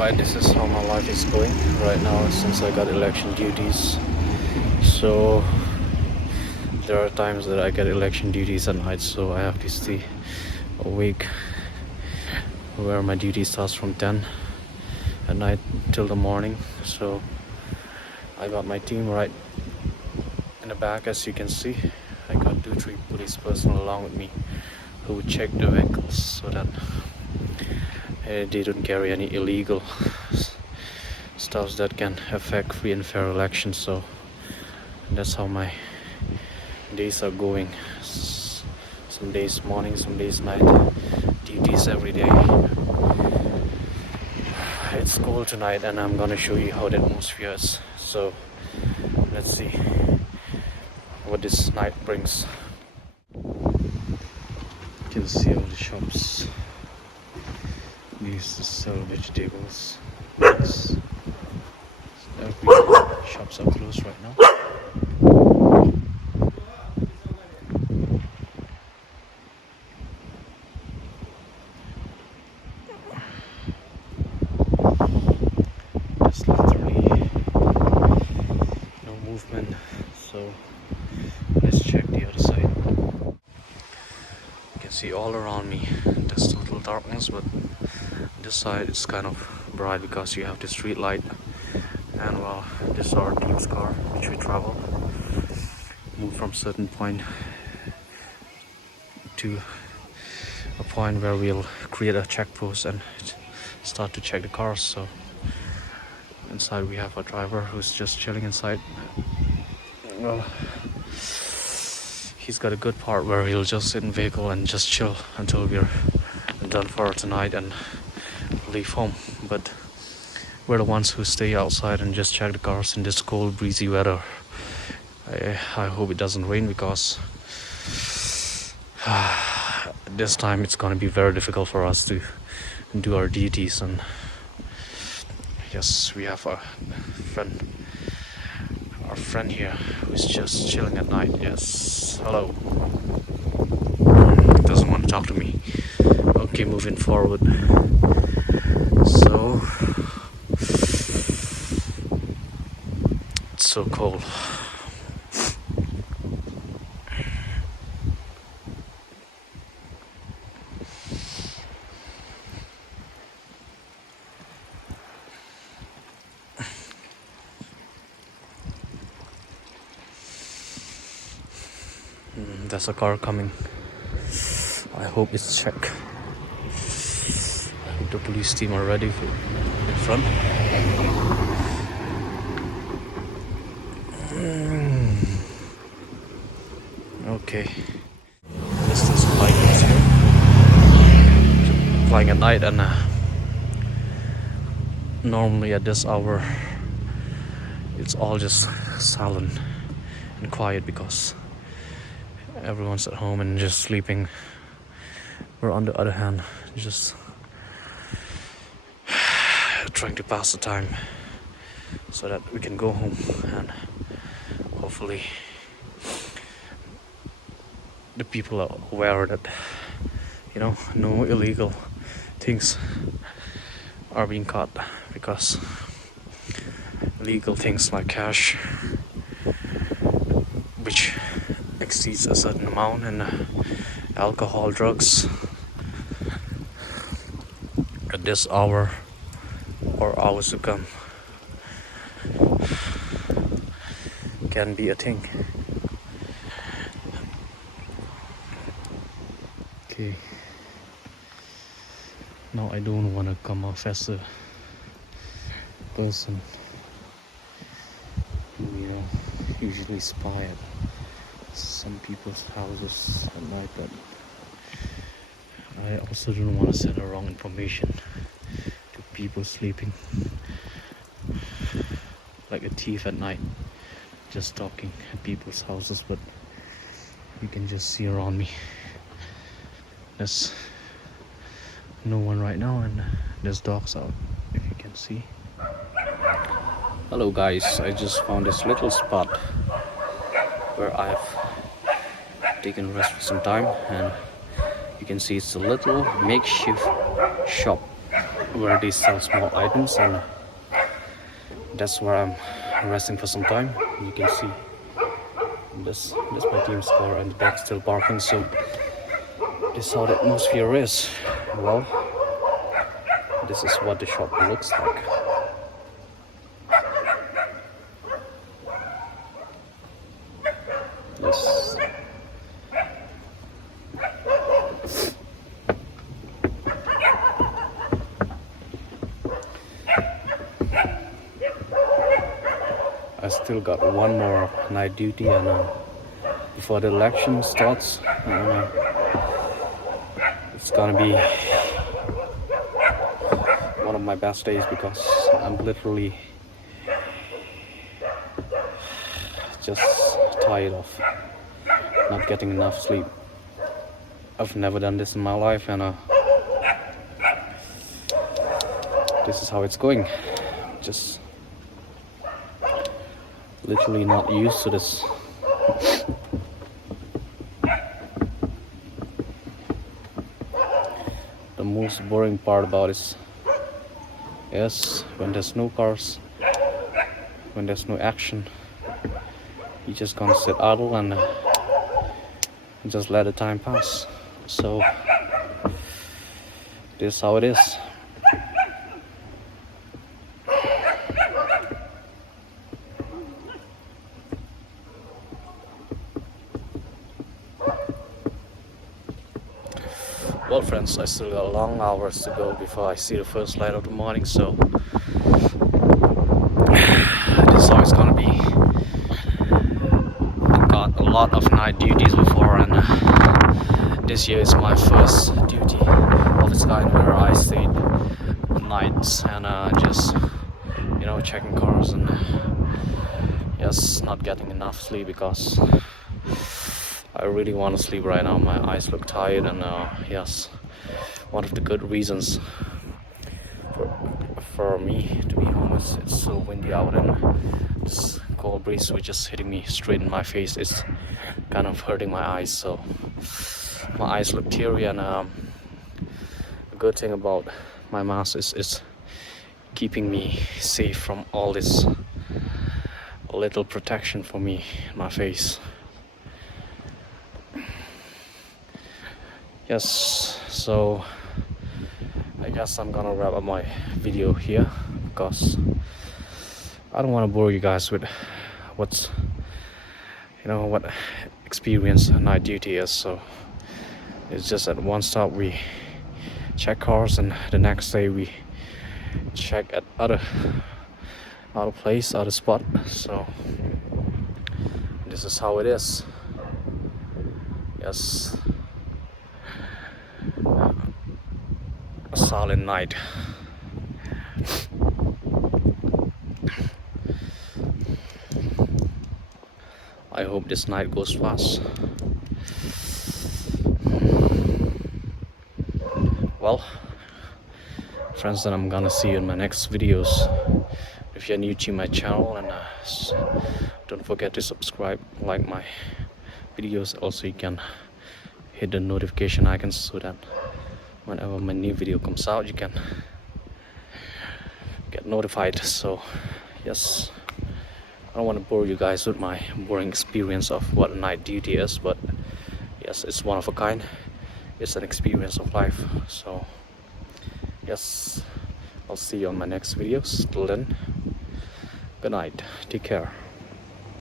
Alright, this is how my life is going right now since I got election duties. So there are times that I get election duties at night, so I have to stay awake where my duty starts from 10 at night till the morning. So I got my team right in the back, as you can see. I got 2-3 police personnel along with me who would check the vehicles so that they don't carry any illegal stuff that can affect free and fair elections. So that's how my days are going. Some days morning, some days night, duties every day. It's cold tonight and I'm gonna show you how the atmosphere is. So let's see what this night brings. You can see all the shops. They used to sell vegetables. Yes. Every shops are closed right now. There's literally no movement. So let's check the other side. You can see all around me there's total darkness, but this side it's kind of bright because you have the street light. And well, this is our team's car which we travel, move from certain point to a point where we'll create a check post and start to check the cars. So inside we have a driver who's just chilling inside. Well, he's got a good part where he'll just sit in vehicle and just chill until we're done for tonight and leave home. But we're the ones who stay outside and just check the cars in this cold, breezy weather. I hope it doesn't rain because this time it's gonna be very difficult for us to do our duties. And yes, we have our friend here who's just chilling at night. Yes, hello. Doesn't want to talk to me. Okay, moving forward. So it's so cold. There's a car coming. I hope it's check. I hope the police team are ready in front. Okay. This is flying at night, and normally at this hour it's all just silent and quiet because everyone's at home and just sleeping. We're on the other hand just trying to pass the time so that we can go home, and hopefully the people are aware that no illegal things are being caught, because illegal things like cash which exceeds a certain amount, and alcohol, drugs at this hour or hours to come can be a thing. Okay, now I don't want to come off as a person who usually spy at some people's houses at night, but I also don't want to send the wrong information to people sleeping, like a thief at night just talking at people's houses. But you can just see around me there's no one right now, and there's dogs out, if you can see. Hello guys, I just found this little spot where I've taken rest for some time, and you can see it's a little makeshift shop where they sell small items, and that's where I'm resting for some time. You can see this my team's car and the back still parking, so this is how the atmosphere is. Well, this is what the shop looks like. Yes. I still got one more night duty, and before the election starts, it's gonna be one of my best days because I'm literally just tired of not getting enough sleep. I've never done this in my life, and this is how it's going. Just literally not used to this. The most boring part about it is when there's no cars, when there's no action, you just gonna sit idle and just let the time pass. So this is how it is. Well friends, I still got long hours to go before I see the first light of the morning, so this is how it's gonna be. I got a lot of night duties before, and this year is my first duty of its kind where I stayed nights and just checking cars and yes, not getting enough sleep because I really want to sleep right now. My eyes look tired, and yes, one of the good reasons for me to be home is it's so windy out, and this cold breeze which is hitting me straight in my face is kind of hurting my eyes, so my eyes look teary. And the good thing about my mask is keeping me safe from all this little protection for me in my face. Yes, so I guess I'm gonna wrap up my video here because I don't want to bore you guys with what experience night duty is. So it's just at one stop we check cars, and the next day we check at other place, other spot. So this is how it is. Yes, a solid night. I hope this night goes fast. Well friends, then I'm gonna see you in my next videos. If you're new to my channel, and don't forget to subscribe, like my videos. Also you can hit the notification icon so that whenever my new video comes out you can get notified. So yes, I don't want to bore you guys with my boring experience of what night duty is, but yes, it's one of a kind. It's an experience of life. So yes, I'll see you on my next videos. Till then, good night, take care.